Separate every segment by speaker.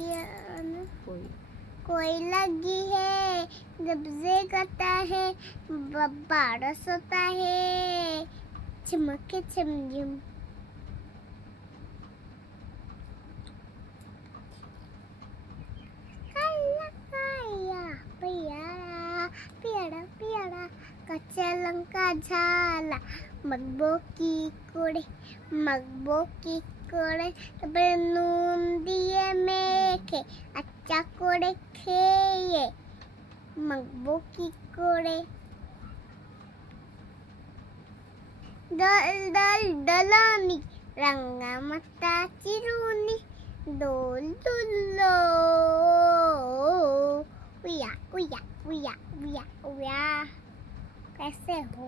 Speaker 1: कोई। लगी है कब्जे करता है बारस होता है चमके चमझम पिया पिया কাঁচা লঙ্কা ঝালা মাখবো কি করে মাখবো কি করে তারপরে নুন দিয়ে মেখে আচ্ছা করে খেয়ে মাখবো কি করে দল দল দলনি রাঙা মাতা চিরুনি দোল দুল উয়া উয়া উয়া উয়া উয়া कैसे हो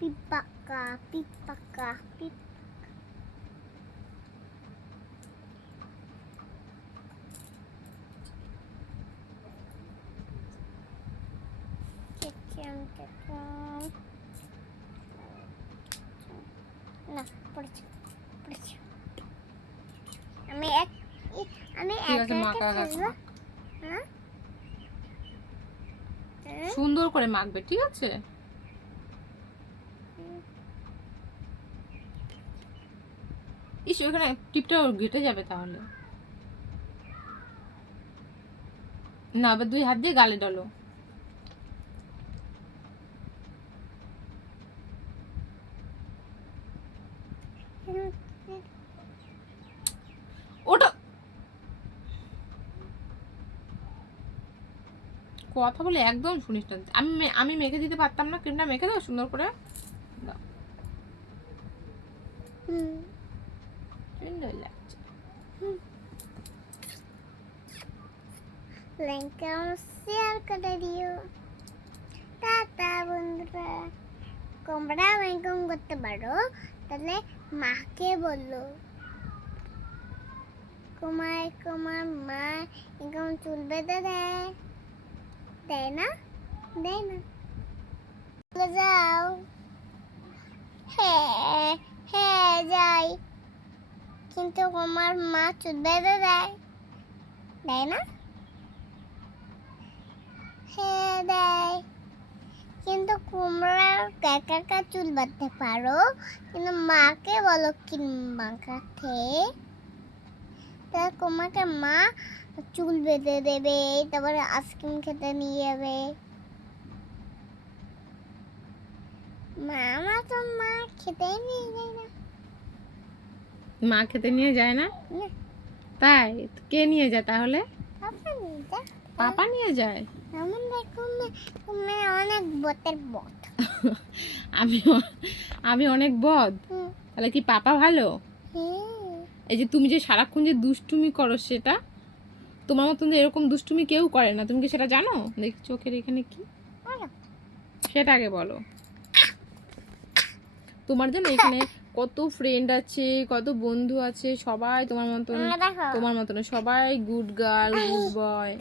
Speaker 1: पिप्पा का पिप्पा का पिप्पा Chechen, chechen. না পড়েছে পড়েছে আমি এক আমি
Speaker 2: ঠিক
Speaker 1: এক
Speaker 2: আছে, মা কাকা
Speaker 1: খেলবো হ্যাঁ হ্যাঁ?
Speaker 2: সুন্দর করে মাখবে, ঠিক আছে? ইস, ওখানে টিপটা ঘেটে যাবে তাহলে। না এবার দুই হাত দিয়ে গালে ডালো। কথা বলে একদম শুনিস না। আমি আমি মেখে দিতে পারতাম না ক্রিমটা মেখে দাও সুন্দর করে? দাও।
Speaker 1: হুম।
Speaker 2: সুন্দর লাগছে।
Speaker 1: লিঙ্কে শেয়ার করে দিও। টাটা বন্ধুরা। করতে পারো তাহলে মাকে বলল কুমার কুমার মা ইনকাম চুল বেঁধে দেয়। দেয় না দেয় না চলে যাও। হ্যাঁ হ্যাঁ যাই। কিন্তু আমার মা চুল বেঁধে দেয়। কিন্তু কুমড়া একা চুল বাঁধতে পারো। কিন্তু মাকে বলো কি মাখাতে তা কুমারকে মা চুল বেঁধে দেবে তারপরে আইসক্রিম খেতে নিয়ে যাবে। মা আমার তো মা খেতেই নিয়ে যায় না।
Speaker 2: মা খেতে নিয়ে যায় না? তাই? কে নিয়ে যায় তাহলে?
Speaker 1: পাপা নিয়ে যায়। এমন দেখো তুমি অনেক বতের বত
Speaker 2: আমি আমি অনেক বদ। তাহলে কি পাপা ভালো?
Speaker 1: হ্যাঁ।
Speaker 2: এই যে তুমি যে সারাক্ষণ যে দুষ্টুমি করো সেটা তোমার মতন এরকম দুষ্টুমি কেউ করে না। তুমি কি সেটা জানো? দেখি চোখের এখানে কি? সেটা আগে বলো। তোমার জানো এখানে কত ফ্রেন্ড আছে কত বন্ধু আছে সবাই তোমার মতন তোমার মতন সবাই গুড গার্ল গুড বয়